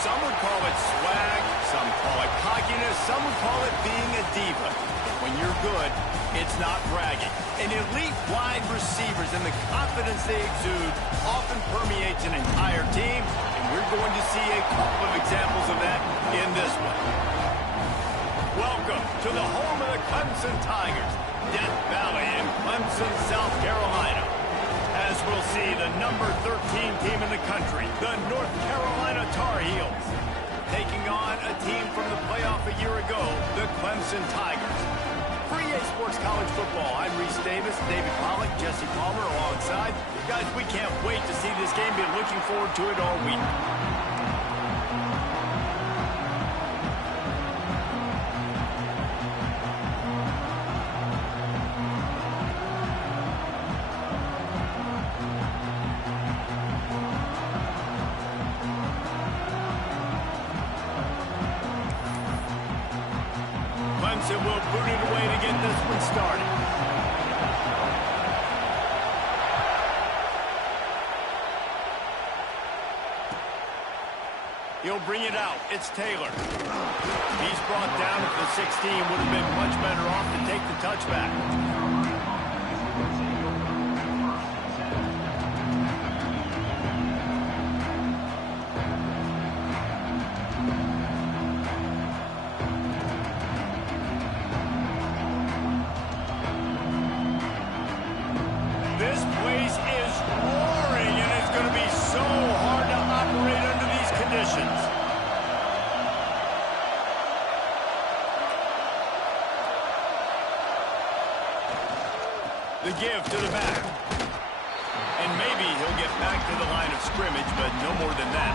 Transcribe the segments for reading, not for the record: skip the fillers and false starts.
Some would call it swag, some call it cockiness, some would call it being a diva. But when you're good, it's not bragging. And elite wide receivers and the confidence they exude often permeates an entire team, and we're going to see a couple of examples of that in this one. Welcome to the home of the Clemson Tigers, Death Valley in Clemson, South Carolina. As we'll see, the number 13 team in the country, the North Carolina Tar Heels, taking on a team from the playoff a year ago, the Clemson Tigers. For EA Sports College Football, I'm Reese Davis, David Pollack, Jesse Palmer alongside. Guys, we can't wait to see this game. Been looking forward to it all week. Clemson will boot it away to get this one started. He'll bring it out. It's Taylor. He's brought down at the 16. Would have been much better off to take the touchback. This place is roaring, and it's going to be so hard to operate under these conditions. The give to the back. And maybe he'll get back to the line of scrimmage, but no more than that.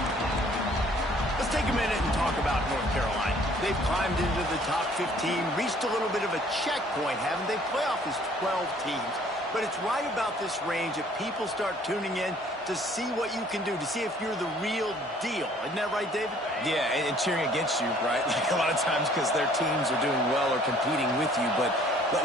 Let's take a minute and talk about North Carolina. They've climbed into the top 15, reached a little bit of a checkpoint, haven't they? Playoff is 12 teams. But it's right about this range that people start tuning in to see what you can do, to see if you're the real deal. Isn't that right, David? Yeah, and cheering against you, right? Like a lot of times because their teams are doing well or competing with you. But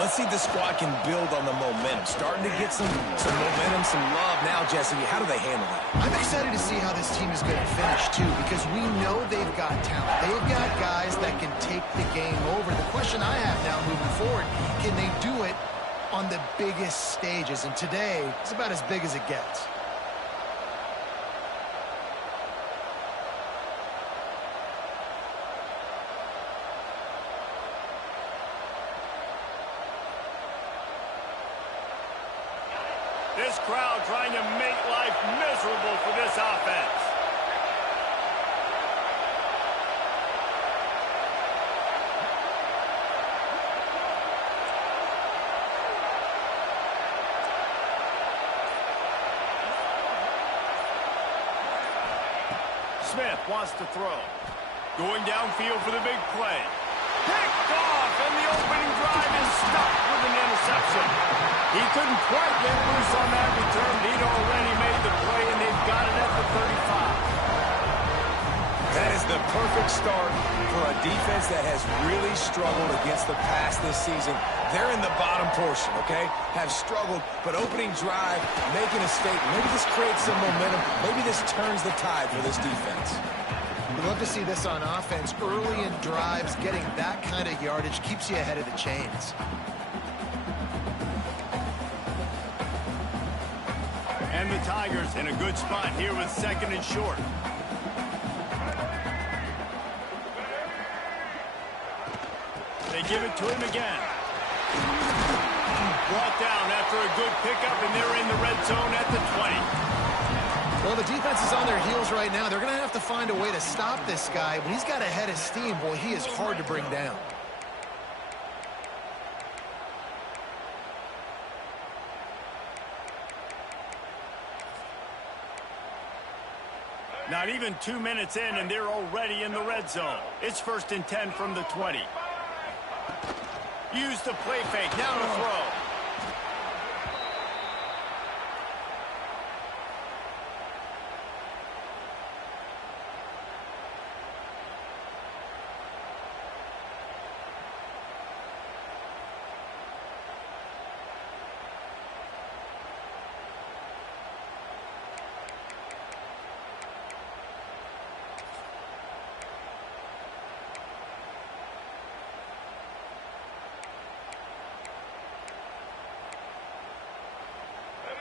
let's see if the squad can build on the momentum. Starting to get some momentum, some love. Now, Jesse, how do they handle it? I'm excited to see how this team is going to finish, too, because we know they've got talent. They've got guys that can take the game over. The question I have now moving forward, can they do it on the biggest stages? And today is about as big as it gets. This crowd trying to make life miserable for this offense. Smith wants to throw. Going downfield for the big play. Picked off, and the opening drive is stopped with an interception. He couldn't quite get loose on that return. He'd already made the play, and they've got it at the 35. That is the perfect start for a defense that has really struggled against the pass this season. They're in the bottom portion, okay? Have struggled, but opening drive, making a statement. Maybe this creates some momentum. Maybe this turns the tide for this defense. We'd love to see this on offense. Early in drives, getting that kind of yardage keeps you ahead of the chains. And the Tigers in a good spot here with second and short. They give it to him again. Brought down after a good pickup, and they're in the red zone at the 20. Well, the defense is on their heels right now. They're going to have to find a way to stop this guy. When he's got a head of steam, boy, he is hard to bring down. Not even 2 minutes in, and they're already in the red zone. It's 1st and 10 from the 20. Use the play fake. Now to throw.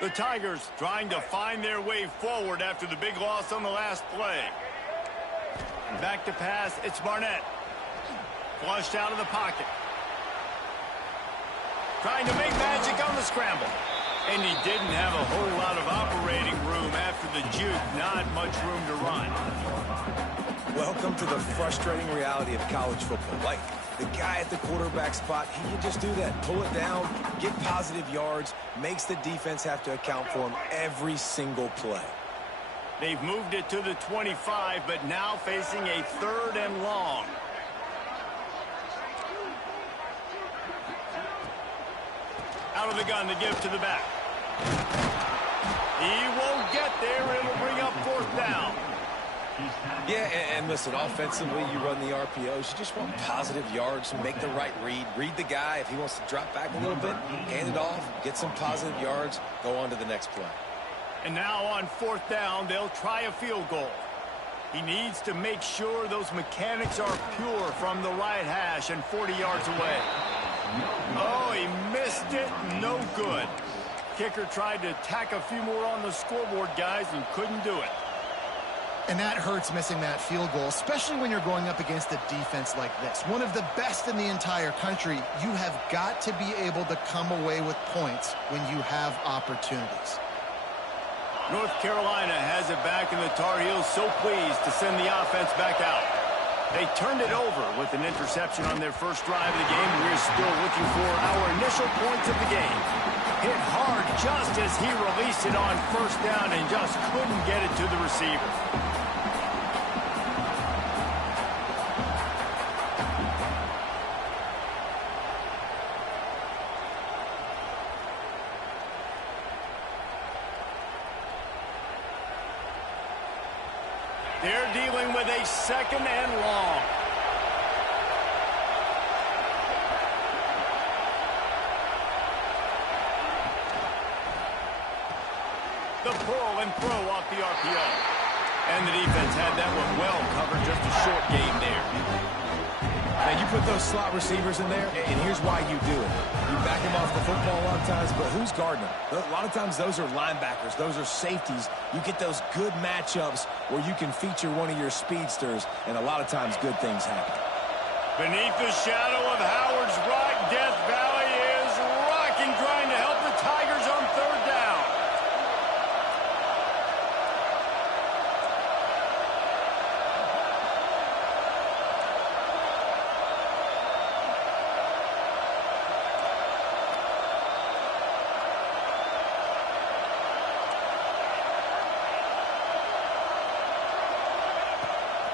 The Tigers trying to find their way forward after the big loss on the last play. Back to pass, it's Barnett. Flushed out of the pocket. Trying to make magic on the scramble. And he didn't have a whole lot of operating room after the juke. Not much room to run. Welcome to the frustrating reality of college football. Like, the guy at the quarterback spot, he can just do that. Pull it down, get positive yards, makes the defense have to account for him every single play. They've moved it to the 25, but now facing a 3rd and long. Out of the gun to give to the back. He won't get there. It'll bring up 4th down. Yeah, and listen, offensively, you run the RPOs. You just want positive yards, make the right read. Read the guy. If he wants to drop back a little bit, hand it off, get some positive yards, go on to the next play. And now on 4th down, they'll try a field goal. He needs to make sure those mechanics are pure from the right hash and 40 yards away. Oh, he missed it. No good. Kicker tried to tack a few more on the scoreboard, guys, and couldn't do it. And that hurts, missing that field goal, especially when you're going up against a defense like this. One of the best in the entire country. You have got to be able to come away with points when you have opportunities. North Carolina has it back, and the Tar Heels so pleased to send the offense back out. They turned it over with an interception on their first drive of the game. We're still looking for our initial points of the game. Hit hard just as he released it on 1st down and just couldn't get it to the receiver. They're dealing with a 2nd and long. The pull and throw off the RPO. And the defense had that one well covered. Just a short game there. Now, you put those slot receivers in there, and here's why you do it. You back them off the football a lot of times, but who's guarding them? A lot of times those are linebackers. Those are safeties. You get those good matchups where you can feature one of your speedsters, and a lot of times good things happen. Beneath the shadow of Howard's Rock, Death Valley is rocking, trying to help the Tigers on 3rd down.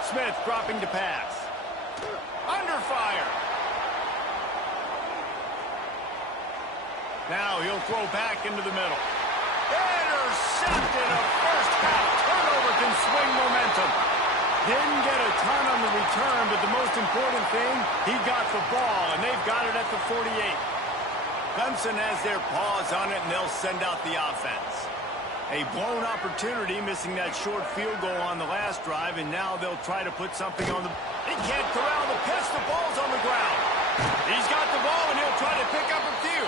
Smith dropping to pass. Under fire. Now he'll throw back into the middle. Intercepted. A first half turnover can swing momentum. Didn't get a ton on the return, but the most important thing, he got the ball, and they've got it at the 48. Clemson has their paws on it, and they'll send out the offense. A blown opportunity, missing that short field goal on the last drive, and now they'll try to put something on the... He can't corral the pitch. The ball's on the ground. He's got the ball, and he'll try to pick up a few.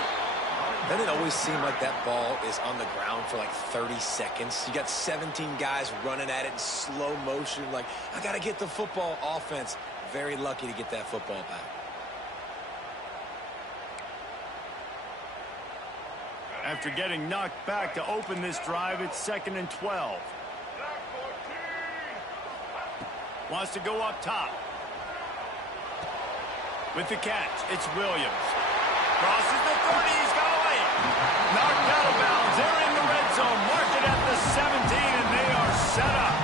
Doesn't it always seem like that ball is on the ground for like 30 seconds? You got 17 guys running at it in slow motion. Like, I got to get the football. Offense, very lucky to get that football back. After getting knocked back to open this drive, it's 2nd and 12. Wants to go up top. With the catch, it's Williams. Crosses the 30, he's got away. Knocked out of bounds. They're in the red zone. Mark it at the 17, and they are set up.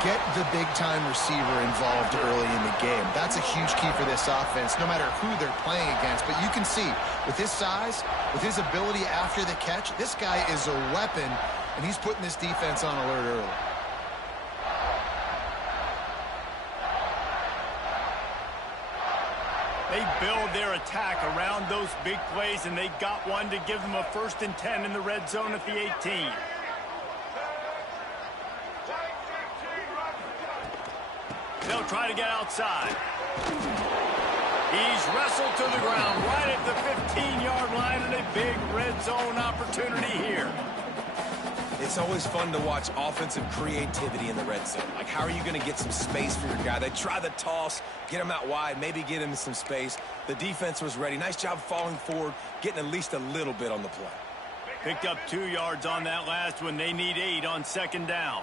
Get the big-time receiver involved early in the game. That's a huge key for this offense, no matter who they're playing against. But you can see, with his size, with his ability after the catch, this guy is a weapon, and he's putting this defense on alert early. They build their attack around those big plays, and they got one to give them a 1st and 10 in the red zone at the 18. They'll try to get outside. He's wrestled to the ground right at the 15-yard line, and a big red zone opportunity here. It's always fun to watch offensive creativity in the red zone. Like, how are you going to get some space for your guy? They try the toss, get him out wide, maybe get him some space. The defense was ready. Nice job falling forward, getting at least a little bit on the play. Picked up 2 yards on that last one. They need 8 on second down.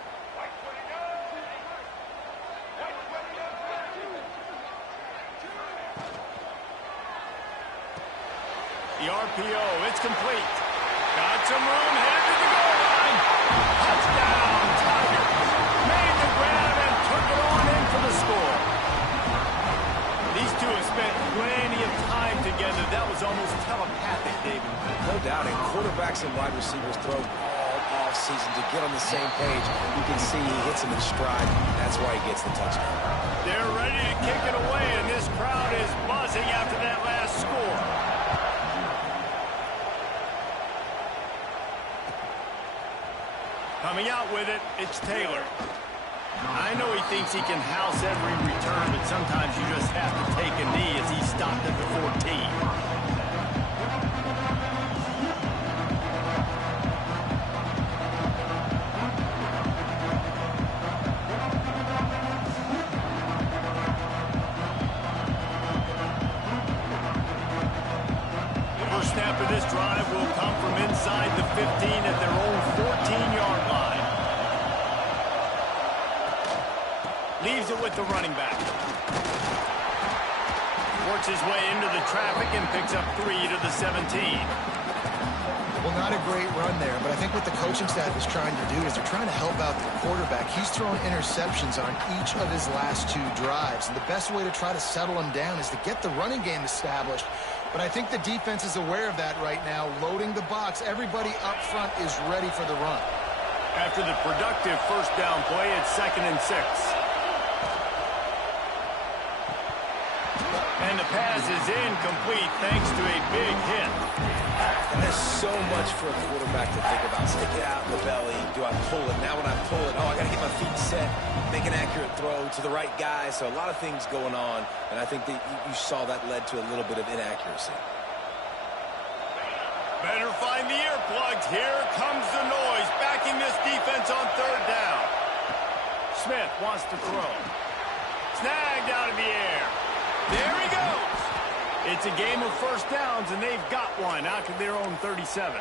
The RPO, it's complete. Got some room, headed to the goal line. Touchdown, Tigers. Made the grab and took it on in for the score. These two have spent plenty of time together. That was almost telepathic, David. No doubt, and quarterbacks and wide receivers throw all off season to get on the same page. You can see he hits him in stride. That's why he gets the touchdown. They're ready to kick it away, and this crowd is buzzing after that last score. Coming out with it, it's Taylor. I know he thinks he can house every return, but sometimes you just have to take a knee as he stopped at the 14. First snap of this drive will come from inside the 15 at their own 14-yard line. Leaves it with the running back. Works his way into the traffic and picks up 3 to the 17. Well, not a great run there, but I think what the coaching staff is trying to do is they're trying to help out the quarterback. He's thrown interceptions on each of his last 2 drives, and the best way to try to settle him down is to get the running game established. But I think the defense is aware of that right now, loading the box. Everybody up front is ready for the run. After the productive first down play, it's 2nd and 6. And the pass is incomplete thanks to a big hit. And there's so much for a quarterback to think about. Stick it out in the belly. Do I pull it? Now when I pull it, I got to get my feet set, make an accurate throw to the right guy. So a lot of things going on, and I think that you saw that led to a little bit of inaccuracy. Better find the earplugs. Here comes the noise, backing this defense on 3rd down. Smith wants to throw. Snagged out of the air. There he goes. It's a game of first downs, and they've got one out to their own 37.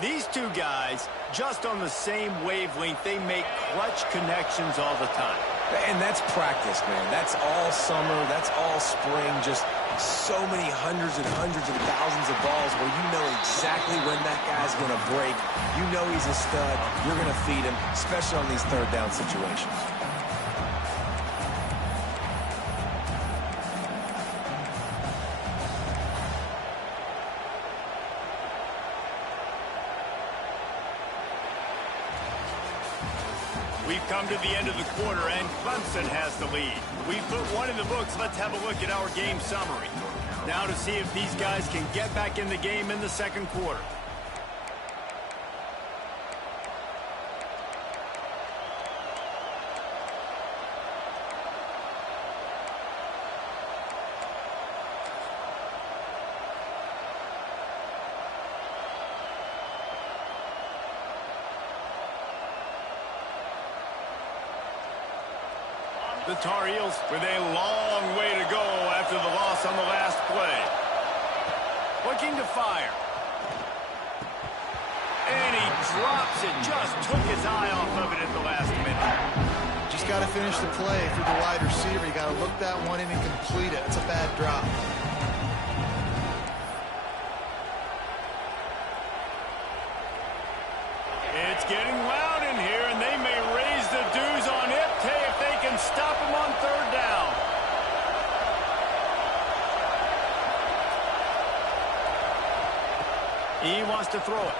These two guys, just on the same wavelength, they make clutch connections all the time. And that's practice, man. That's all summer. That's all spring. Just so many hundreds and hundreds and thousands of balls where you know exactly when that guy's going to break. You know he's a stud. You're going to feed him, especially on these 3rd down situations. We've come to the end of the quarter, and Clemson has the lead. We've put one in the books. Let's have a look at our game summary. Now to see if these guys can get back in the game in the 2nd quarter. The Tar Heels with a long way to go after the loss on the last play. Looking to fire. And he drops it. Just took his eye off of it at the last minute. Just got to finish the play. If you're the wide receiver, you got to look that one in and complete it. It's a bad drop. It's getting loud in here, and they may raise the dues on it if they can stop him on 3rd down. He wants to throw it.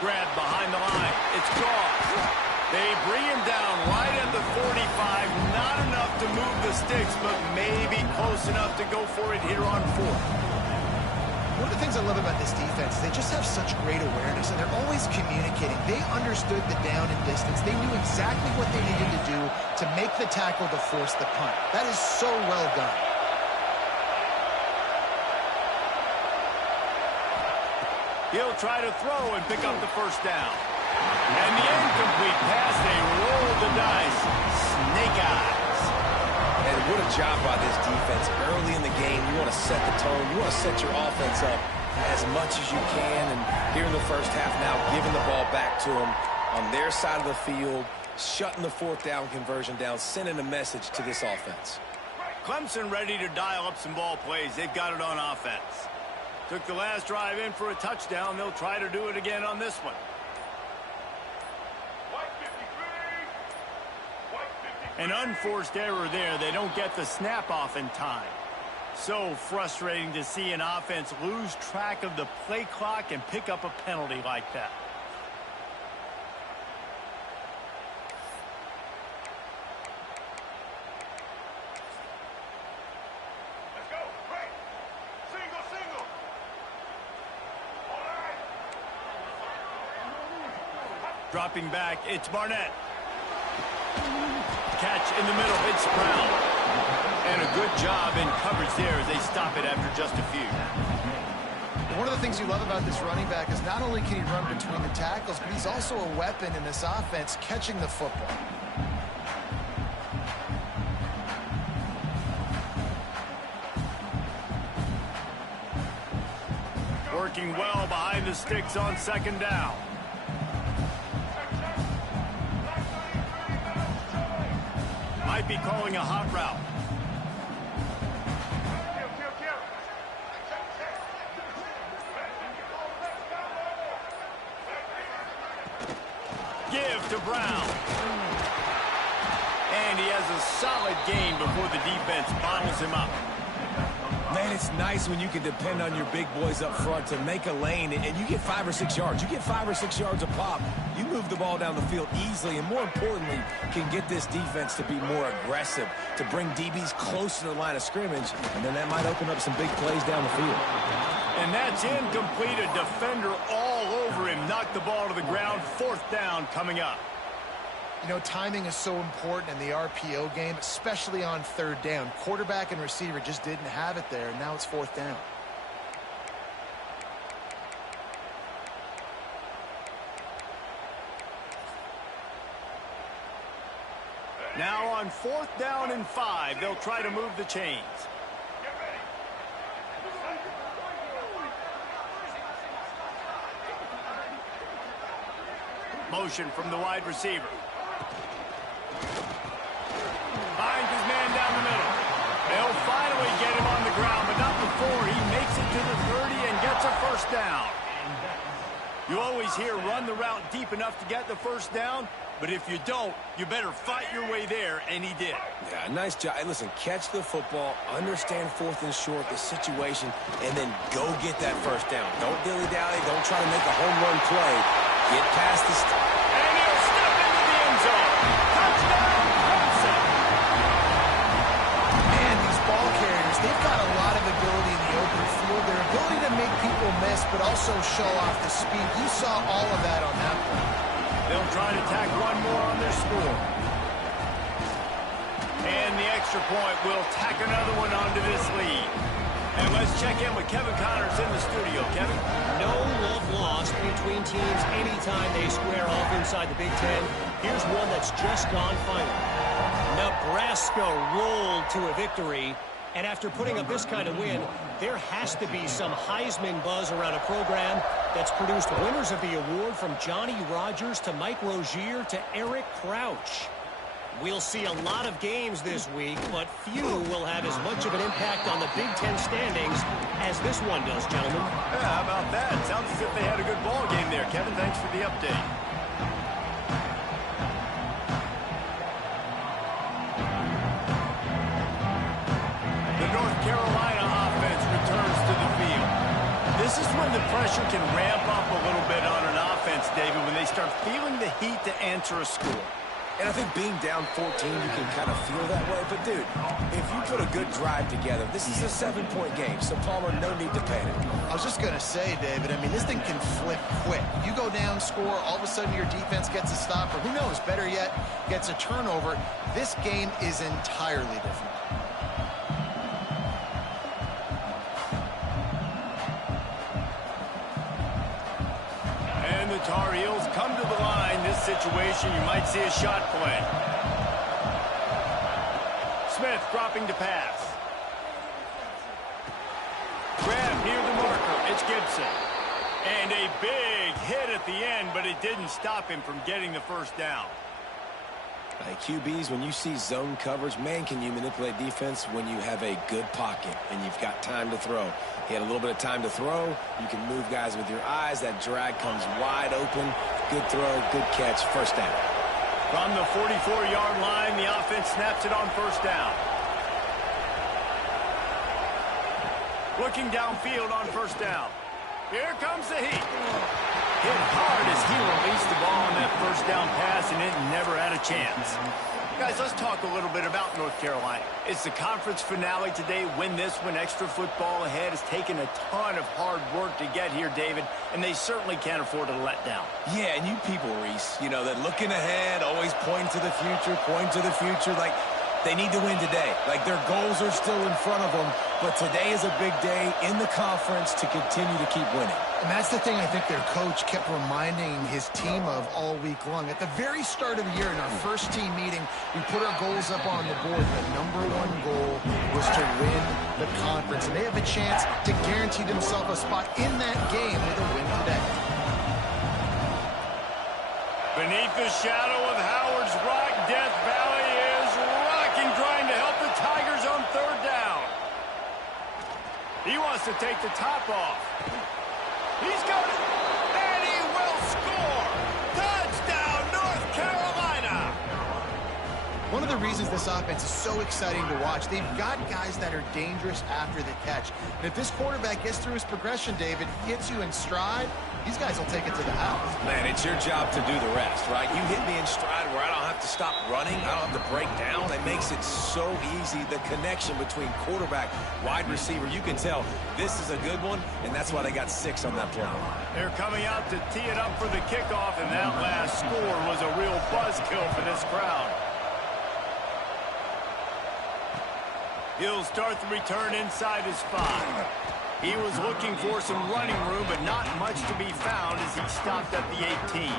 Grabbed behind the line. It's gone. They bring him down right at the 45. Not enough to move the sticks, but maybe close enough to go for it here on 4th. One of the things I love about this defense is they just have such great awareness, and they're always communicating. They understood the down and distance. They knew exactly what they needed to do to make the tackle to force the punt. That is so well done. He'll try to throw and pick up the first down. And the incomplete pass, they roll the dice. Snake eyes. And what a job by this defense. Early in the game, you want to set the tone. You want to set your offense up as much as you can. And here in the first half now, giving the ball back to them on their side of the field, shutting the fourth down conversion down, sending a message to this offense. Clemson ready to dial up some ball plays. They've got it on offense. Took the last drive in for a touchdown. They'll try to do it again on this one. An unforced error there. They don't get the snap off in time. So frustrating to see an offense lose track of the play clock and pick up a penalty like that. Let's go. Right. Single. All right. Dropping back, it's Barnett. Catch in the middle, it's Brown. And a good job in coverage there as they stop it after just a few. One of the things you love about this running back is not only can he run between the tackles, but he's also a weapon in this offense catching the football. Working well behind the sticks on second down. Might be calling a hot route. Give to Brown. And he has a solid gain before the defense bottles him up. Man, it's nice when you can depend on your big boys up front to make a lane, and you get 5 or 6 yards. You get 5 or 6 yards a pop. You move the ball down the field easily, and more importantly, can get this defense to be more aggressive, to bring DBs close to the line of scrimmage, and then that might open up some big plays down the field. And that's incomplete. A defender all over him. Knocked the ball to the ground. Fourth down coming up. You know, timing is so important in the RPO game, especially on third down. Quarterback and receiver just didn't have it there, and now it's fourth down. Now on fourth down and 5, they'll try to move the chains. Motion from the wide receiver. Finds his man down the middle. They'll finally get him on the ground, but not before he makes it to the 30 and gets a first down. You always hear run the route deep enough to get the first down, but if you don't, you better fight your way there, and he did. Yeah, nice job. Hey, listen, catch the football, understand fourth and short, the situation, and then go get that first down. Don't dilly-dally. Don't try to make a home run play. Get past the... And he'll step into the end zone. Touchdown, Clemson. And these ball carriers, they've got a lot of ability in the open field. Their ability to make people miss, but also show off the speed. You saw all of that on that play. They'll try to tack one more on their score. And the extra point will tack another one onto this lead. And let's check in with Kevin Connors in the studio. Kevin? No love lost between teams anytime they square off inside the Big Ten. Here's one that's just gone final. Nebraska rolled to a victory. And after putting up this kind of win, there has to be some Heisman buzz around a program that's produced winners of the award from Johnny Rodgers to Mike Rozier to Eric Crouch. We'll see a lot of games this week, but few will have as much of an impact on the Big Ten standings as this one does, gentlemen. Yeah, how about that? Sounds as if they had a good ball game there. Kevin, thanks for the update. The North Carolina offense returns to the field. This is when the pressure can ramp up a little bit on an offense, David, when they start feeling the heat to answer a score. And I think being down 14, you can kind of feel that way. But, dude, if you put a good drive together, this is a 7-point game. So, Palmer, no need to panic. I was just going to say, David, I mean, this thing can flip quick. You go down, score, all of a sudden your defense gets a stop, or who knows, better yet, gets a turnover. This game is entirely different. Heels come to the line. This situation, you might see a shot play. Smith dropping to pass. Grab near the marker. It's Gibson. And a big hit at the end, but it didn't stop him from getting the first down. QBs, when you see zone coverage, man, can you manipulate defense when you have a good pocket and you've got time to throw. He had a little bit of time to throw. You can move guys with your eyes. That drag comes wide open. Good throw, good catch, first down. From the 44-yard line, the offense snaps it on first down. Looking downfield on first down. Here comes the heat. Hit hard as he released the ball on that first down pass, and it never had a chance. Guys, let's talk a little bit about North Carolina. It's the conference finale today. Win this one, extra football ahead. Has taken a ton of hard work to get here, David, and they certainly can't afford to let down. Yeah, and you people, Reese, you know, that looking ahead, always pointing to the future, like they need to win today. Like their goals are still in front of them, but today is a big day in the conference to continue to keep winning. And that's the thing I think their coach kept reminding his team of all week long. At the very start of the year in our first team meeting, we put our goals up on the board. The #1 goal was to win the conference. And they have a chance to guarantee themselves a spot in that game with a win today. Beneath the shadow of Howard's Rock, Death Valley is rocking, trying to help the Tigers on third down. He wants to take the top off. He's got it, and he will score! Touchdown, North Carolina! One of the reasons this offense is so exciting to watch, they've got guys that are dangerous after the catch. And if this quarterback gets through his progression, David, gets you in stride, these guys will take it to the house. Man, it's your job to do the rest, right? You hit me in stride where I don't have to stop running. I don't have to break down. It makes it so easy. The connection between quarterback, wide receiver, you can tell this is a good one, and that's why they got 6 on that play. They're coming out to tee it up for the kickoff, and that last score was a real buzzkill for this crowd. He'll start the return inside his 5. He was looking for some running room, but not much to be found as he stopped at the 18.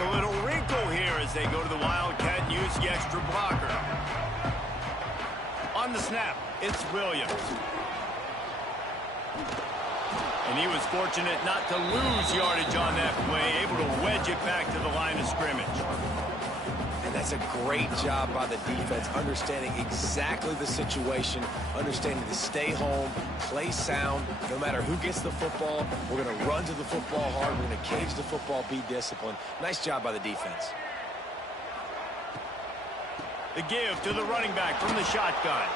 A little wrinkle here as they go to the Wildcat and use the extra blocker. On the snap, it's Williams. And he was fortunate not to lose yardage on that play, able to wedge it back to the line of scrimmage. And that's a great job by the defense, understanding exactly the situation, understanding to stay home, play sound. No matter who gets the football, we're going to run to the football hard. We're going to cage the football, be disciplined. Nice job by the defense. The give to the running back from the shotgun.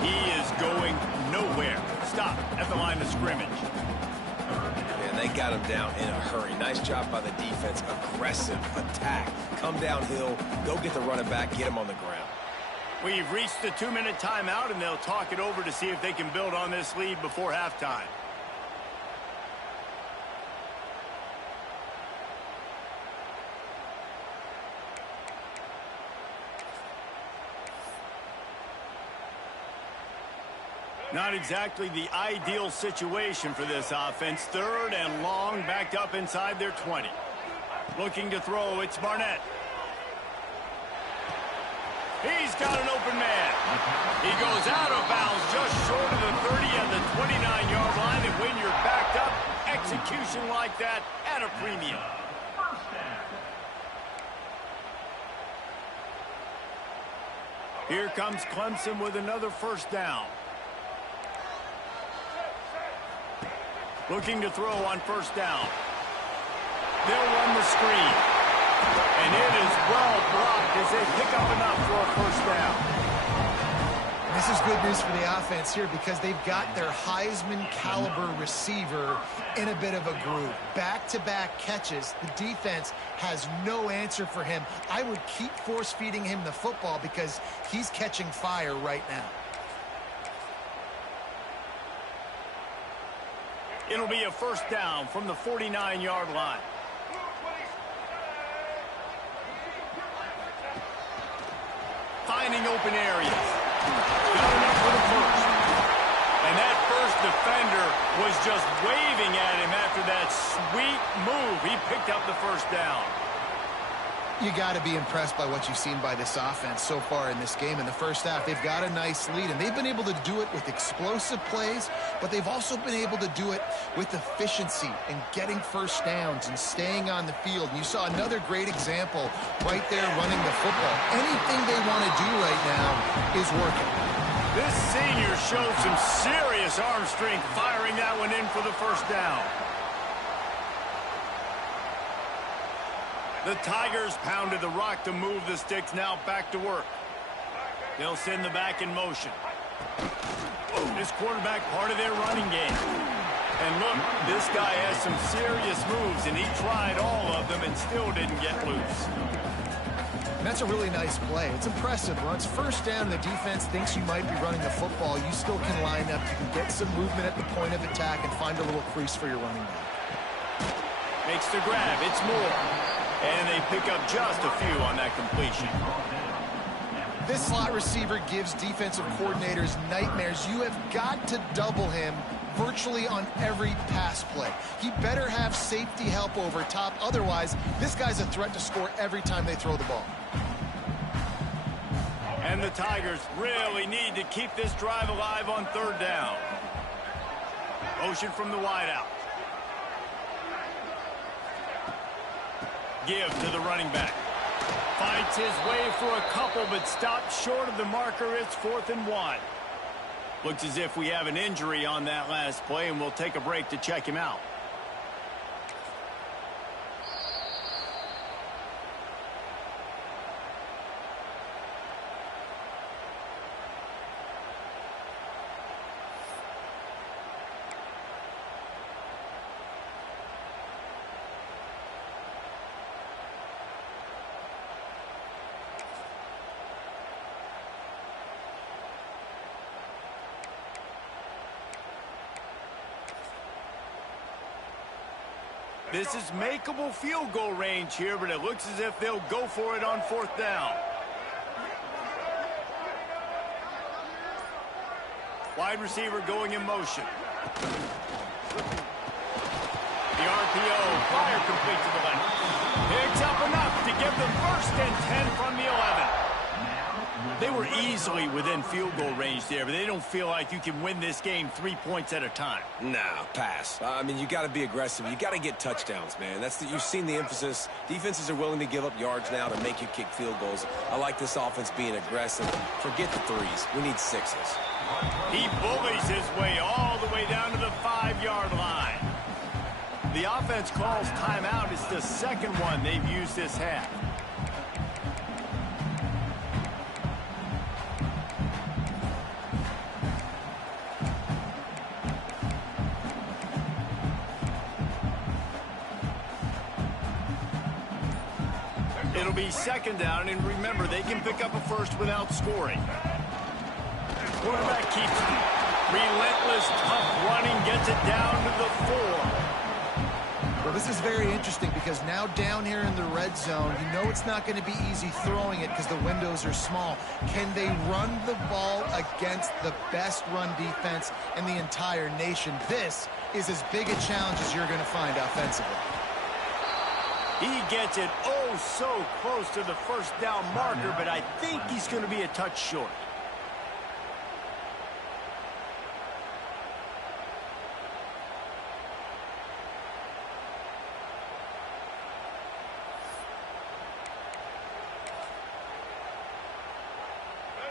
He is going nowhere. Stop at the line of scrimmage. And they got him down in a hurry. Nice job by the defense. Aggressive attack. Come downhill. Go get the running back. Get him on the ground. We've reached the 2-minute timeout, and they'll talk it over to see if they can build on this lead before halftime. Not exactly the ideal situation for this offense. 3rd and long, backed up inside their 20. Looking to throw, it's Barnett. He's got an open man. He goes out of bounds just short of the 30 at the 29-yard line, and when you're backed up, execution like that at a premium. Here comes Clemson with another first down. Looking to throw on first down. They'll run the screen. And it is well blocked as they pick up enough for a first down. This is good news for the offense here because they've got their Heisman caliber receiver in a bit of a groove. Back-to-back catches. The defense has no answer for him. I would keep force-feeding him the football because he's catching fire right now. It'll be a first down from the 49-yard line. Finding open areas. Got enough for the first. defender was just waving at him after that sweet move. He picked up the first down. You got to be impressed by what you've seen by this offense so far in this game. In the first half, they've got a nice lead, and they've been able to do it with explosive plays, but they've also been able to do it with efficiency and getting first downs and staying on the field. You saw another great example right there running the football. Anything they want to do right now is working. This senior showed some serious arm strength firing that one in for the first down. The Tigers pounded the rock to move the sticks, now back to work. They'll send the back in motion. This quarterback part of their running game. And look, this guy has some serious moves, and he tried all of them and still didn't get loose. That's a really nice play. It's impressive. Once first down, the defense thinks you might be running the football. You still can line up. You can get some movement at the point of attack and find a little crease for your running back. Makes the grab. It's more. And they pick up just a few on that completion. This slot receiver gives defensive coordinators nightmares. You have got to double him virtually on every pass play. He better have safety help over top. Otherwise, this guy's a threat to score every time they throw the ball. And the Tigers really need to keep this drive alive on third down. Motion from the wideout. Give to the running back. Fights his way for a couple, but stops short of the marker. It's 4th and 1. Looks as if we have an injury on that last play, and we'll take a break to check him out. This is makeable field goal range here, but it looks as if they'll go for it on 4th down. Wide receiver going in motion. The RPO, fire complete to the left. Picks up enough to give them 1st and 10 from the 11. They were easily within field goal range there, but they don't feel like you can win this game 3 points at a time. Nah, pass. I mean, you got to be aggressive. You got to get touchdowns, man. You've seen the emphasis. Defenses are willing to give up yards now to make you kick field goals. I like this offense being aggressive. Forget the threes. We need 6s. He bullies his way all the way down to the 5-yard line. The offense calls timeout. It's the second one they've used this half. It'll be 2nd down, and remember, they can pick up a first without scoring. Quarterback keeps it. Relentless, tough running, gets it down to the 4. Well, this is very interesting because now down here in the red zone, you know it's not going to be easy throwing it because the windows are small. Can they run the ball against the best run defense in the entire nation? This is as big a challenge as you're going to find offensively. He gets it oh so close to the 1st down marker, but I think he's going to be a touch short.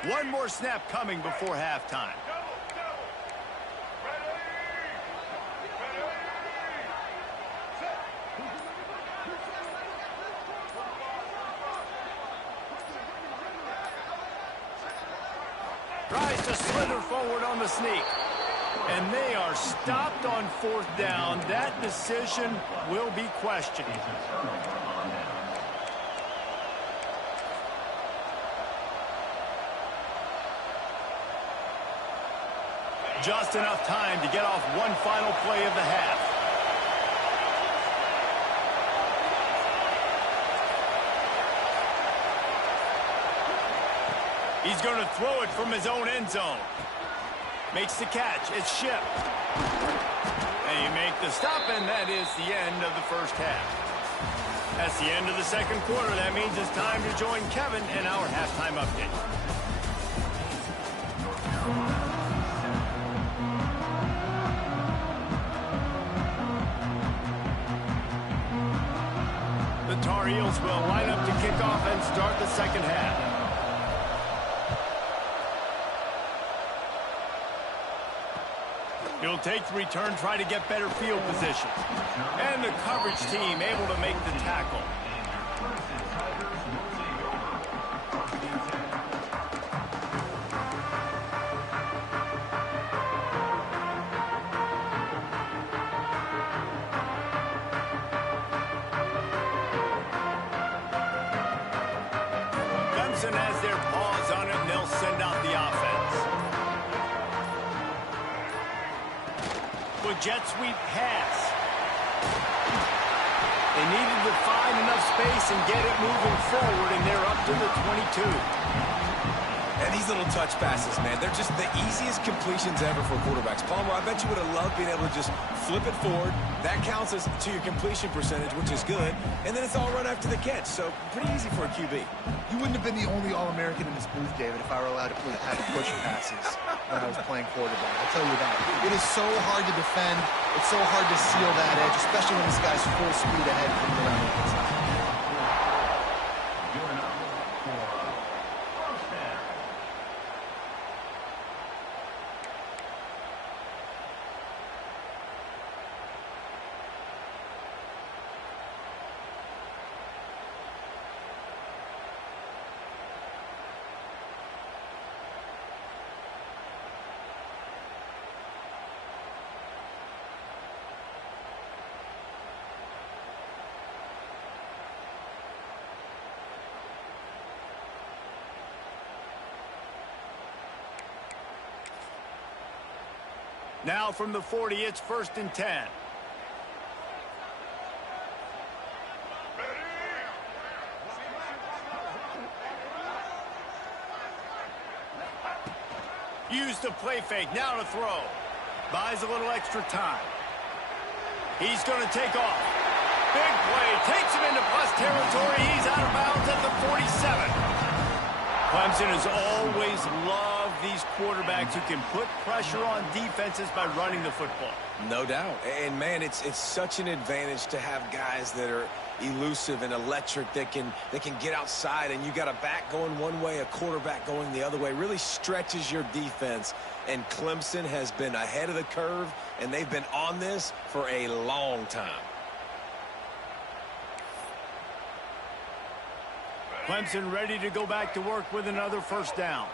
One more snap coming before halftime. Tries to slither forward on the sneak. And they are stopped on 4th down. That decision will be questioned. Just enough time to get off one final play of the half. He's going to throw it from his own end zone. Makes the catch. It's shipped. And you make the stop, and that is the end of the first half. That's the end of the second quarter. That means it's time to join Kevin in our halftime update. The Tar Heels will line up to kick off and start the second half. He'll take the return, try to get better field position. And the coverage team able to make the tackle. Clemson has their paws on it, and they'll send out the offense. With jet sweep pass. They needed to find enough space and get it moving forward, and they're up to the 22. And these little touch passes, man, they're just the easiest completions ever for quarterbacks. Palmer, I bet you would have loved being able to just flip it forward. That counts as to your completion percentage, which is good. And then it's all run after the catch, so pretty easy for a QB. You wouldn't have been the only All-American in this booth, David, if I were allowed to have push passes when I was playing quarterback. I'll tell you that. It is so hard to defend. It's so hard to seal that edge, especially when this guy's full speed ahead from around the inside. Now from the 40, it's 1st and 10. Use the play fake, now to throw. Buys a little extra time. He's going to take off. Big play, takes him into plus territory. He's out of bounds at the 47. Clemson has always loved these quarterbacks who can put pressure on defenses by running the football. No doubt. And, man, it's such an advantage to have guys that are elusive and electric that can get outside, and you got a back going one way, a quarterback going the other way. Really stretches your defense. And Clemson has been ahead of the curve, and they've been on this for a long time. Clemson ready to go back to work with another first down.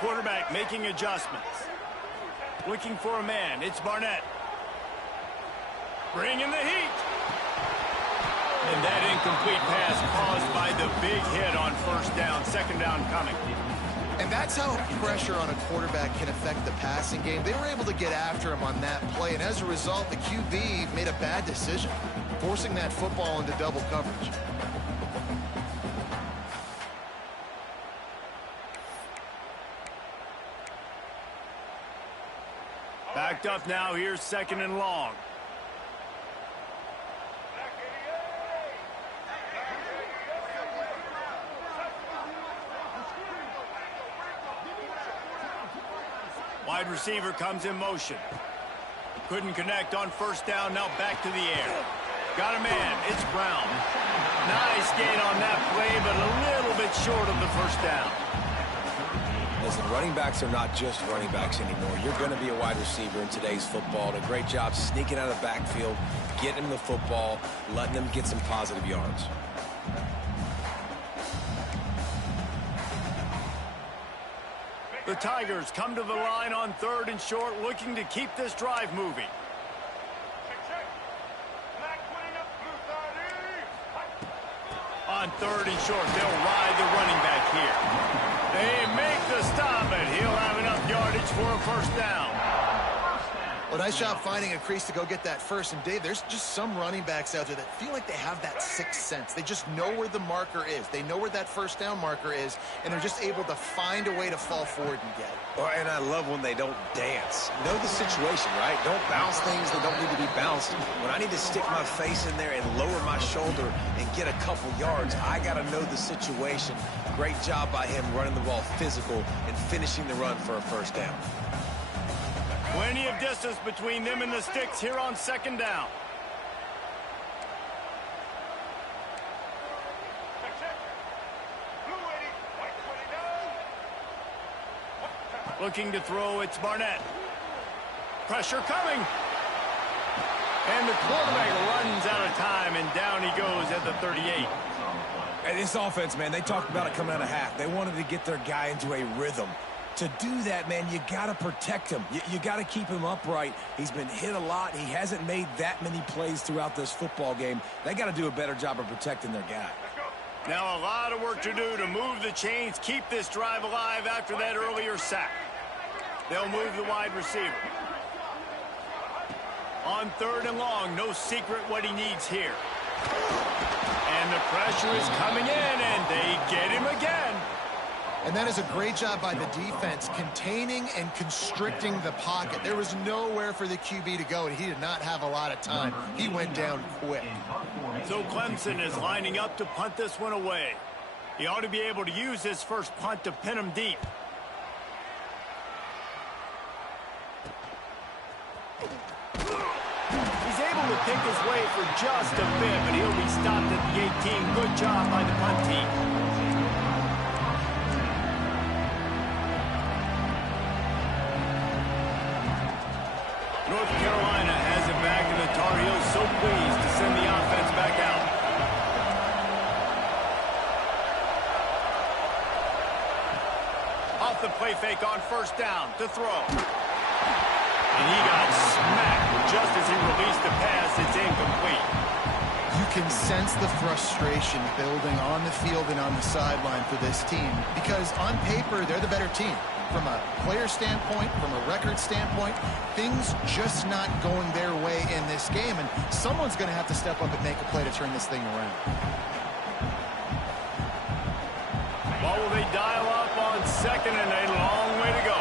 Quarterback making adjustments. Looking for a man. It's Barnett. Bringing the heat. And that incomplete pass caused by the big hit on first down. Second down coming. And that's how pressure on a quarterback can affect the passing game. They were able to get after him on that play, and as a result, the QB made a bad decision, forcing that football into double coverage. Backed up now. Here's 2nd and long. Wide receiver comes in motion. Couldn't connect on first down. Now back to the air. Got a man. It's Brown. Nice gain on that play, but a little bit short of the first down. Listen, running backs are not just running backs anymore. You're going to be a wide receiver in today's football. Did a great job sneaking out of the backfield, getting them the football, letting them get some positive yards. The Tigers come to the line on 3rd and short, looking to keep this drive moving. On 3rd and short, they'll ride the running back here. They make the stop, and he'll have enough yardage for a first down. Well, Well, nice job finding a crease to go get that first. And, Dave, there's just some running backs out there that feel like they have that sixth sense. They just know where the marker is. They know where that first down marker is, and they're just able to find a way to fall forward and get it. Oh, and I love when they don't dance. Know the situation, right? Don't bounce things that don't need to be bounced. When I need to stick my face in there and lower my shoulder and get a couple yards, I got to know the situation. Great job by him running the ball physical and finishing the run for a first down. Plenty of distance between them and the sticks here on second down. Looking to throw, it's Barnett. Pressure coming. And the quarterback runs out of time, and down he goes at the 38. And this offense, man, they talked about it coming out of half. They wanted to get their guy into a rhythm. To do that, man, you got to protect him. You got to keep him upright. He's been hit a lot. He hasn't made that many plays throughout this football game. They got to do a better job of protecting their guy. Now a lot of work to do to move the chains, keep this drive alive after that earlier sack. They'll move the wide receiver. On third and long, no secret what he needs here. And the pressure is coming in, and they get him again. And that is a great job by the defense, containing and constricting the pocket. There was nowhere for the QB to go, and he did not have a lot of time. He went down quick. So Clemson is lining up to punt this one away. He ought to be able to use his first punt to pin him deep. He's able to pick his way for just a bit, but he'll be stopped at the 18. Good job by the punt team. North Carolina has it back, and the Tar Heels so pleased to send the offense back out. Off the play fake on first down to throw. And he got smacked just as he released the pass. It's incomplete. You can sense the frustration building on the field and on the sideline for this team because on paper, they're the better team. From a player standpoint, from a record standpoint, things just not going their way in this game, and someone's going to have to step up and make a play to turn this thing around. Well, will they dial up on second and a long way to go?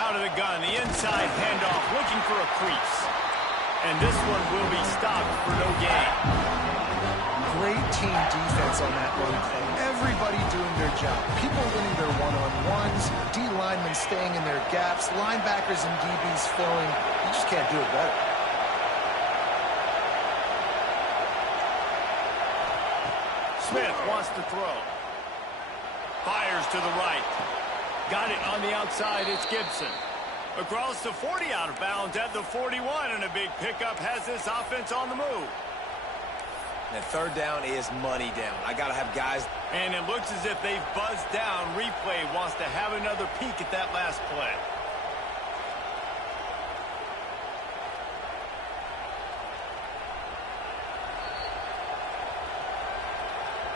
Out of the gun, the inside handoff, looking for a crease. And this one will be stopped for no gain. Great team defense on that run play. Everybody doing their job. People winning their one-on-ones, D linemen staying in their gaps, linebackers and DBs filling. You just can't do it better. Smith wants to throw. Fires to the right. Got it on the outside. It's Gibson. Across the 40, out of bounds at the 41, and a big pickup has this offense on the move. And third down is money down. I got to have guys. And it looks as if they've buzzed down. Replay wants to have another peek at that last play.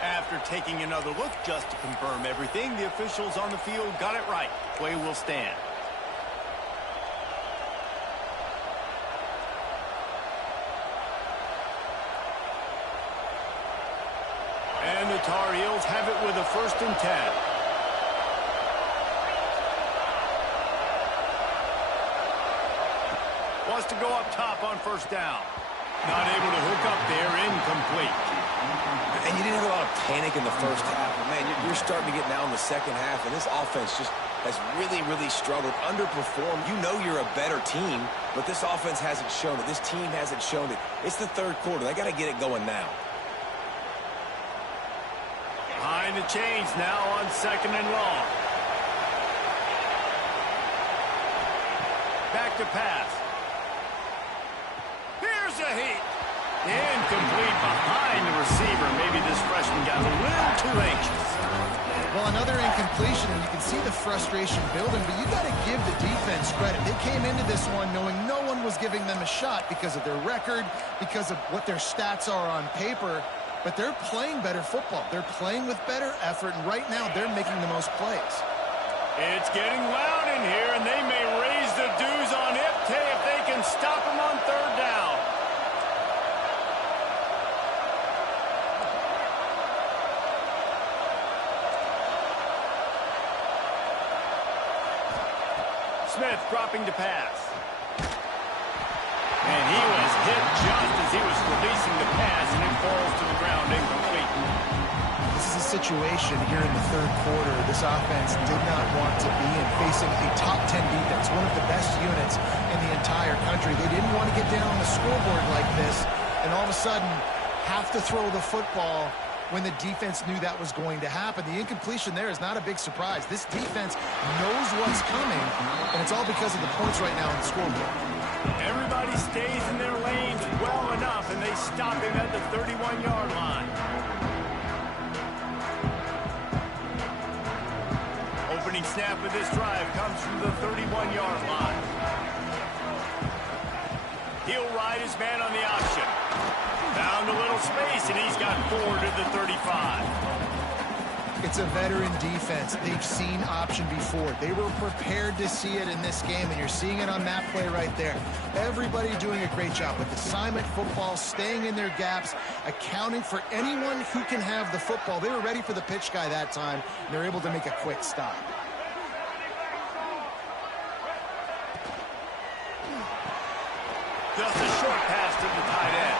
After taking another look just to confirm everything, the officials on the field got it right. Play will stand. And the Tar Heels have it with a 1st and 10. Wants to go up top on first down. Not able to hook up there, incomplete. And you didn't have a lot of panic in the first half. But man, you're starting to get now in the second half, and this offense just has really, really struggled, underperformed. You know you're a better team, but this offense hasn't shown it. This team hasn't shown it. It's the third quarter. They got to get it going now. Behind the chains now on 2nd and long. Back to pass. Here's a heat. Incomplete behind the receiver. Maybe this freshman got a little too anxious. Well, another incompletion, and you can see the frustration building, but you got to give the defense credit. They came into this one knowing no one was giving them a shot because of their record, because of what their stats are on paper. but they're playing better football. They're playing with better effort, and right now they're making the most plays. It's getting loud in here, and they may raise the dues on Ipte if they can stop him on third down. Smith dropping to pass. And he was hit just as he was releasing the pass, and it falls to the ground incomplete. This is a situation here in the third quarter this offense did not want to be in, facing a top 10 defense, one of the best units in the entire country. They didn't want to get down on the scoreboard like this and all of a sudden have to throw the football when the defense knew that was going to happen. The incompletion there is not a big surprise. This defense knows what's coming, and it's all because of the points right now on the scoreboard. Everybody stays in their lanes well enough, and they stop him at the 31-yard line. Opening snap of this drive comes from the 31-yard line. He'll ride his man on the option. Found a little space, and he's got 4 to the 35. It's a veteran defense. They've seen option before. They were prepared to see it in this game, and you're seeing it on that play right there. Everybody doing a great job with assignment football, staying in their gaps, accounting for anyone who can have the football. They were ready for the pitch guy that time, and they're able to make a quick stop. Just a short pass to the tight end.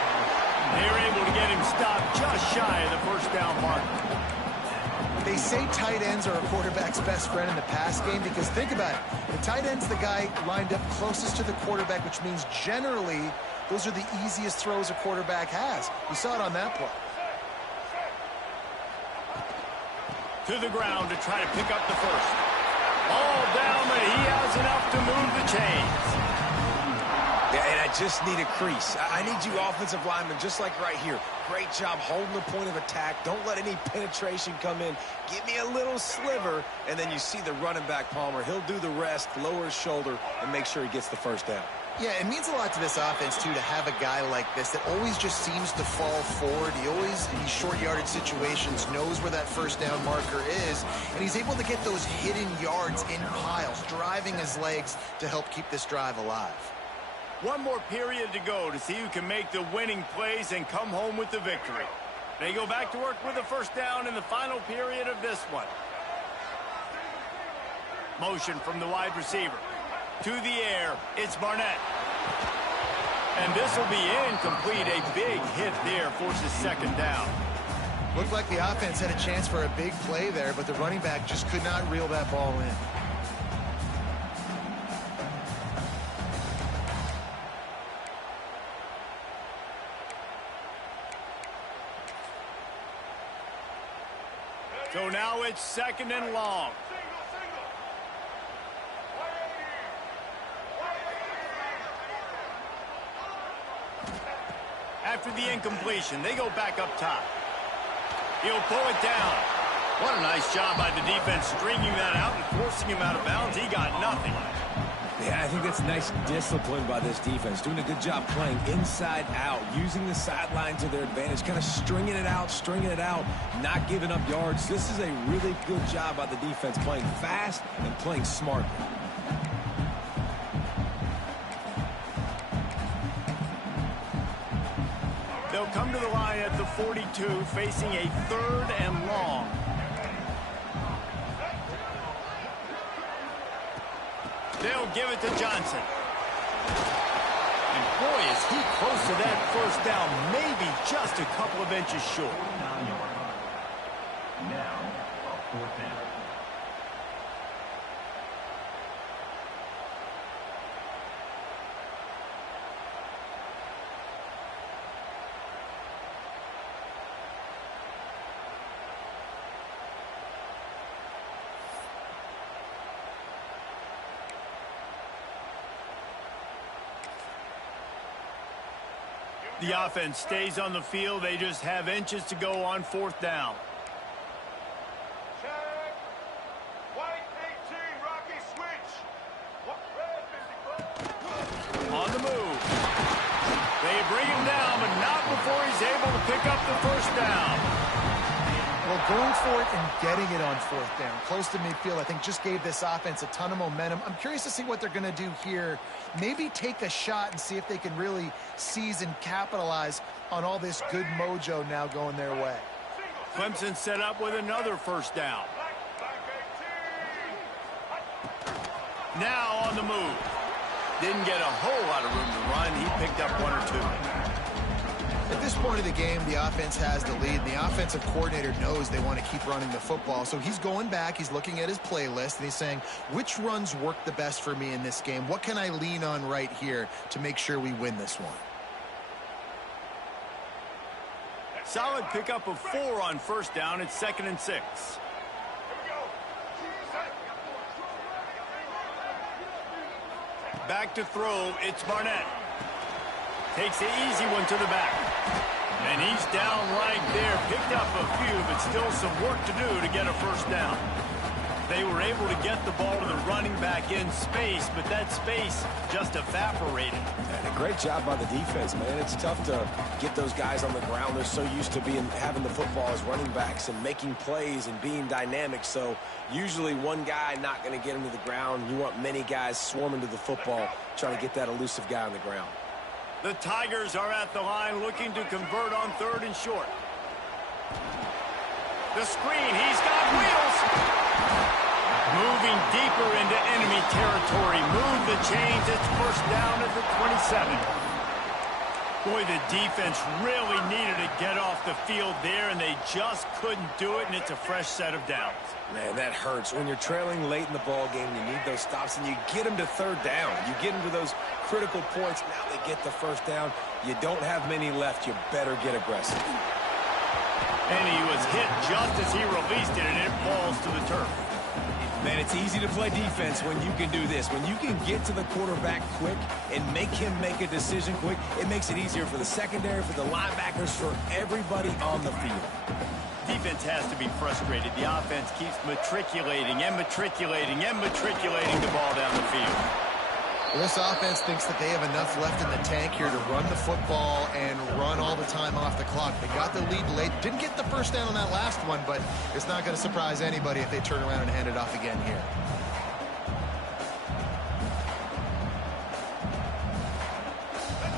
They were able to get him stopped just shy of the first down mark. They say tight ends are a quarterback's best friend in the pass game because think about it. The tight end's the guy lined up closest to the quarterback, which means generally those are the easiest throws a quarterback has. We saw it on that play. To the ground to try to pick up the first. All down, but he has enough to move the chains. Yeah, and I just need a crease. I need you offensive linemen, just like right here. Great job holding the point of attack. Don't let any penetration come in. Give me a little sliver, and then you see the running back, Palmer. He'll do the rest, lower his shoulder, and make sure he gets the first down. Yeah, it means a lot to this offense, too, to have a guy like this that always just seems to fall forward. He always, in these short yardage situations, knows where that first down marker is, and he's able to get those hidden yards in piles, driving his legs to help keep this drive alive. One more period to go to see who can make the winning plays and come home with the victory. They go back to work with the first down in the final period of this one. Motion from the wide receiver. To the air, it's Barnett. And this will be incomplete. A big hit there forces second down. Looked like the offense had a chance for a big play there, but the running back just could not reel that ball in. So now it's second and long. After the incompletion, they go back up top. He'll pull it down. What a nice job by the defense stringing that out and forcing him out of bounds. He got nothing. Yeah, I think that's nice discipline by this defense. Doing a good job playing inside out, using the sideline to their advantage, kind of stringing it out, not giving up yards. This is a really good job by the defense, playing fast and playing smart. They'll come to the line at the 42, facing a third and long. They'll give it to Johnson. And boy, is he close to that first down, maybe just a couple of inches short. Now, fourth down. The offense stays on the field. They just have inches to go on fourth down. Check. White 18, Rocky switch. Red 50. On the move. They bring him down, but not before he's able to pick up the first down. Well, going for it and getting it on fourth down, close to midfield, I think just gave this offense a ton of momentum. I'm curious to see what they're going to do here. Maybe take a shot and see if they can really seize and capitalize on all this good mojo now going their way. Clemson set up with another first down. Now on the move. Didn't get a whole lot of room to run. He picked up one or two. At this point of the game, the offense has the lead. The offensive coordinator knows they want to keep running the football. So he's going back, he's looking at his playlist, and he's saying, which runs work the best for me in this game? What can I lean on right here to make sure we win this one? Solid pickup of 4 on first down. It's 2nd and 6. Back to throw. It's Barnett. Takes the easy one to the back. And he's down right there. Picked up a few, but still some work to do to get a first down. They were able to get the ball to the running back in space, but that space just evaporated. And a great job by the defense, man. It's tough to get those guys on the ground. They're so used to having the football as running backs and making plays and being dynamic. So usually one guy not going to get him to the ground. You want many guys swarming to the football, trying to get that elusive guy on the ground. The Tigers are at the line looking to convert on 3rd and short. The screen, he's got wheels. Moving deeper into enemy territory. Move the chains. It's first down at the 27. Boy, the defense really needed to get off the field there, and they just couldn't do it, and it's a fresh set of downs. Man, that hurts. When you're trailing late in the ball game, you need those stops, and you get them to 3rd down. You get them to those critical points. Now they get the first down. You don't have many left. You better get aggressive. And he was hit just as he released it, and it falls to the turf. Man, it's easy to play defense when you can do this. When you can get to the quarterback quick and make him make a decision quick, it makes it easier for the secondary, for the linebackers, for everybody on the field. Defense has to be frustrated. The offense keeps matriculating and matriculating and matriculating the ball down the field. Well, this offense thinks that they have enough left in the tank here to run the football and run all the time off the clock. They got the lead late. Didn't get the first down on that last one, but it's not going to surprise anybody if they turn around and hand it off again here.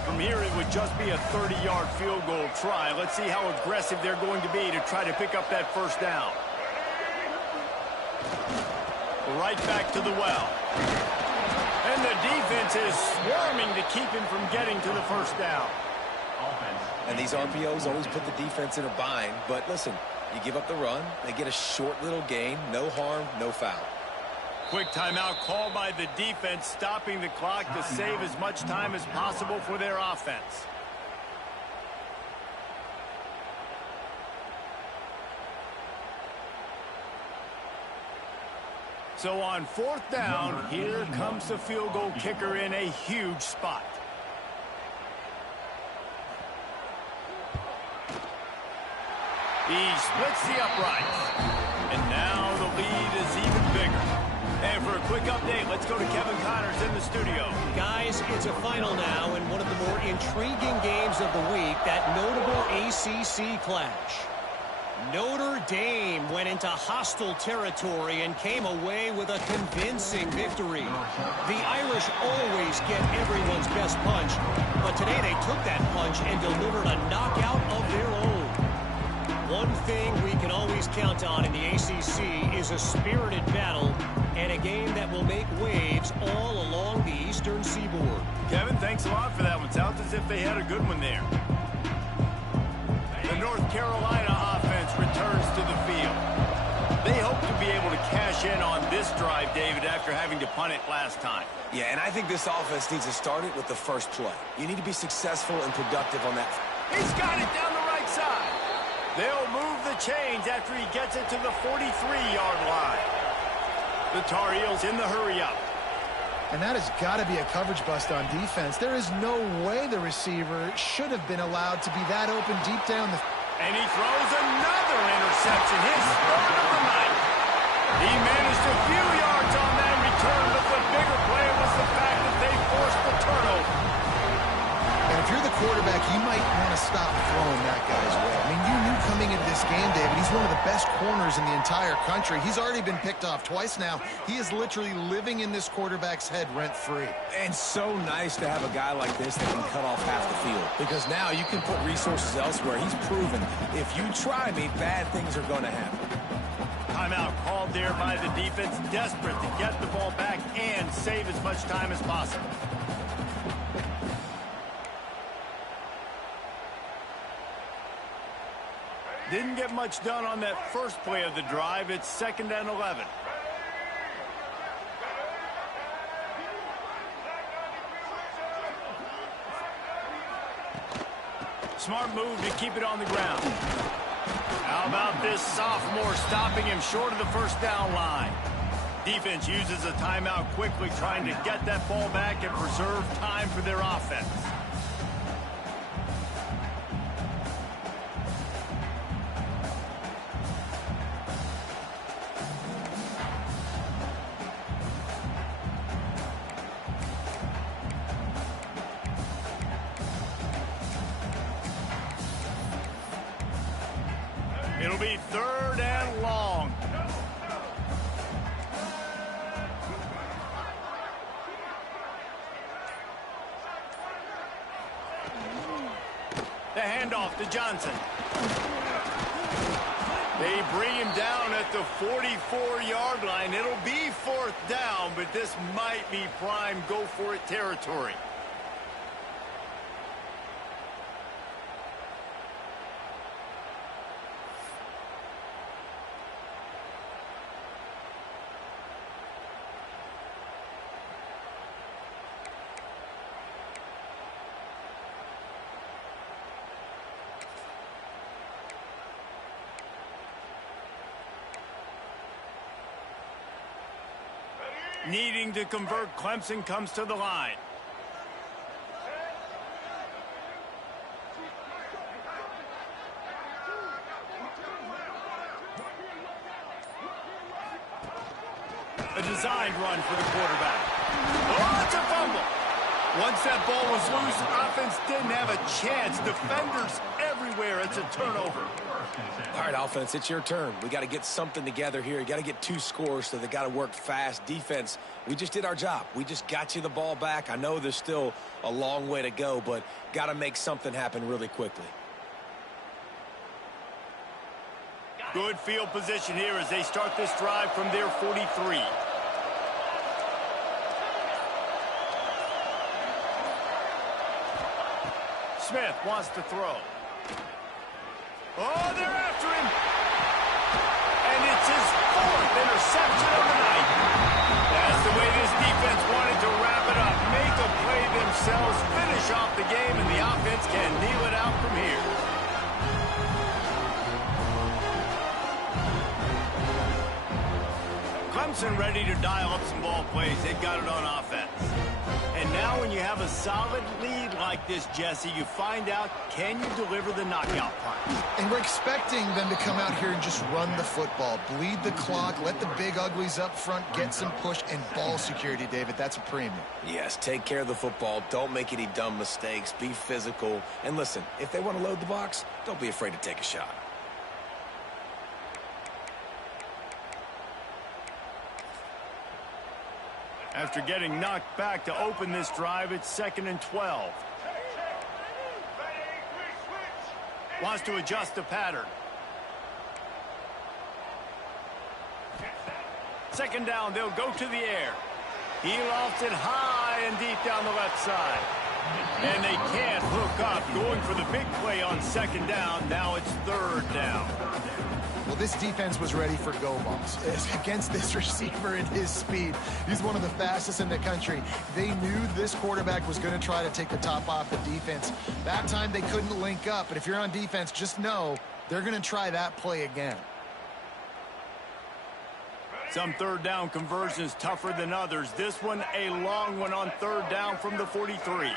From here, it would just be a 30-yard field goal try. Let's see how aggressive they're going to be to try to pick up that first down. Right back to the well. And the defense is swarming to keep him from getting to the first down. And these RPOs always put the defense in a bind. But listen, you give up the run, they get a short little gain, no harm, no foul. Quick timeout called by the defense, stopping the clock to save as much time as possible for their offense. So on 4th down, here comes the field goal kicker in a huge spot. He splits the uprights. And now the lead is even bigger. And for a quick update, let's go to Kevin Connors in the studio. Guys, it's a final now in one of the more intriguing games of the week, that notable ACC clash. Notre Dame went into hostile territory and came away with a convincing victory. The Irish always get everyone's best punch, but today they took that punch and delivered a knockout of their own. One thing we can always count on in the ACC is a spirited battle and a game that will make waves all along the Eastern Seaboard. Kevin, thanks a lot for that one. Sounds as if they had a good one there. The North Carolina offense returns to the field. They hope to be able to cash in on this drive, David, after having to punt it last time. Yeah, and I think this offense needs to start it with the first play. You need to be successful and productive on that. He's got it down the right side. They'll move the chains after he gets it to the 43-yard line. The Tar Heels in the hurry-up. And that has got to be a coverage bust on defense. There is no way the receiver should have been allowed to be that open deep down the... And he throws another interception, his third of the night. He managed a few yards on that return, but the bigger play was the fact that they forced the turnover. And if you're the quarterback, you might want to stop throwing that guy's way. I mean, you knew coming into this game, David, he's one of the best corners in the entire country. He's already been picked off twice now. He is literally living in this quarterback's head rent-free. And so nice to have a guy like this that can cut off half the field, because now you can put resources elsewhere. He's proven if you try me, bad things are going to happen. Timeout called there by the defense, desperate to get the ball back and save as much time as possible. Didn't get much done on that first play of the drive. It's 2nd and 11. Smart move to keep it on the ground. How about this sophomore stopping him short of the first down line? Defense uses a timeout quickly, trying to get that ball back and preserve time for their offense. It'll be 3rd and long. The handoff to Johnson. They bring him down at the 44-yard line. It'll be 4th down, but this might be prime go-for-it territory. Needing to convert, Clemson comes to the line. A designed run for the quarterback. Oh, it's a fumble. Once that ball was loose, offense didn't have a chance. Defenders everywhere. It's a turnover. All right, offense, it's your turn. We got to get something together here. You got to get 2 scores, so they got to work fast. Defense, we just did our job. We just got you the ball back. I know there's still a long way to go, but got to make something happen really quickly. Good field position here as they start this drive from their 43. Smith wants to throw. Oh, they're after him. And it's his 4th interception of the night. That's the way this defense wanted to wrap it up. Make a play themselves, finish off the game, and the offense can kneel it out from here. Clemson ready to dial up some ball plays. They got it on offense. And now when you have a solid lead like this, Jesse, you find out, can you deliver the knockout punch? And we're expecting them to come out here and just run the football, bleed the clock, let the big uglies up front get some push, and ball security, David. That's a premium. Yes, take care of the football. Don't make any dumb mistakes. Be physical. And listen, if they want to load the box, don't be afraid to take a shot. After getting knocked back to open this drive, it's 2nd and 12. Wants to adjust the pattern. 2nd down, they'll go to the air. He lofts it high and deep down the left side. And they can't hook up. Going for the big play on 2nd down. Now it's 3rd down. Well, this defense was ready for go balls. Against this receiver at his speed, he's one of the fastest in the country. They knew this quarterback was going to try to take the top off the defense. That time they couldn't link up, but if you're on defense, just know they're going to try that play again. Some 3rd down conversions tougher than others. This one a long one on 3rd down from the 43.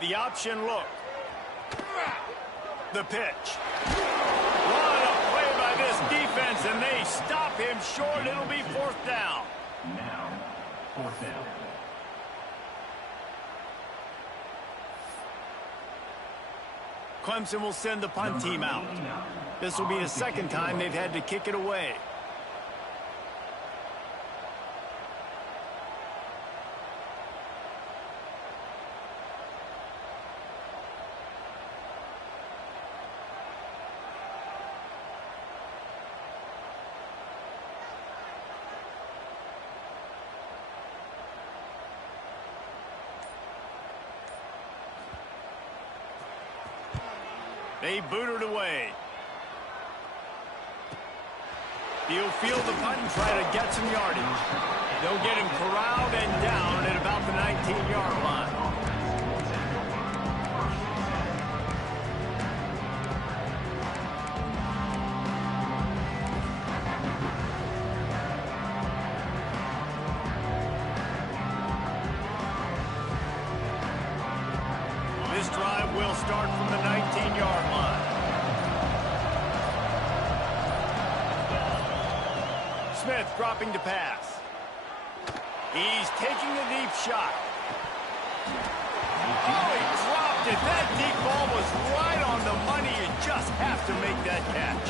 The option look. The pitch. defense, and they stop him short. It'll be 4th down. Now, 4th down. Clemson will send the punt team out. This will be the 2nd time they've had to kick it away. They boot it away. He'll field the punt and try to get some yardage. They'll get him corralled and down at about the 19-yard line. This drive will start from the 19-yard line. Smith dropping to pass. He's taking a deep shot. Oh, he dropped it. That deep ball was right on the money. You just have to make that catch.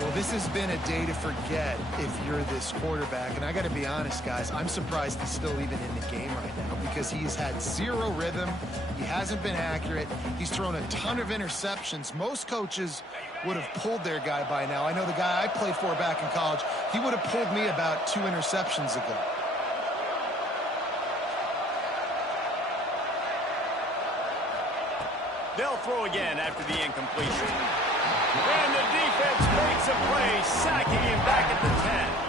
Well, this has been a day to forget if you're this quarterback. And I got to be honest, guys, I'm surprised he's still even in the game right now because he's had 0 rhythm. He hasn't been accurate. He's thrown a ton of interceptions. Most coaches would have pulled their guy by now. I know the guy I played for back in college, he would have pulled me about 2 interceptions ago. They'll throw again after the incompletion. And the defense makes a play, sacking him back at the 10.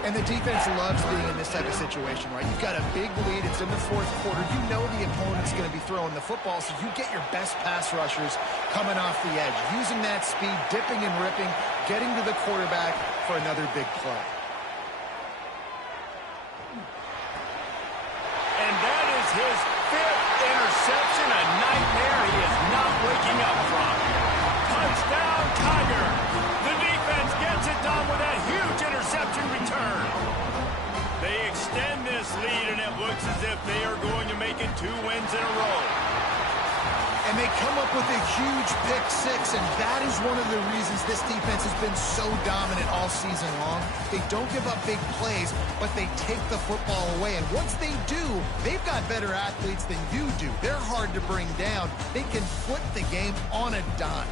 And the defense loves being in this type of situation, right? You've got a big lead. It's in the 4th quarter. You know the opponent's going to be throwing the football, so you get your best pass rushers coming off the edge, using that speed, dipping and ripping, getting to the quarterback for another big play. And that is his 5th interception, a nightmare he is not waking up from. Touchdown, Tiger. The defense gets it done with that huge interception return. They extend this lead, and it looks as if they are going to make it 2 wins in a row. And they come up with a huge pick 6, and that is one of the reasons this defense has been so dominant all season long. They don't give up big plays, but they take the football away. And once they do, they've got better athletes than you do. They're hard to bring down. They can flip the game on a dime.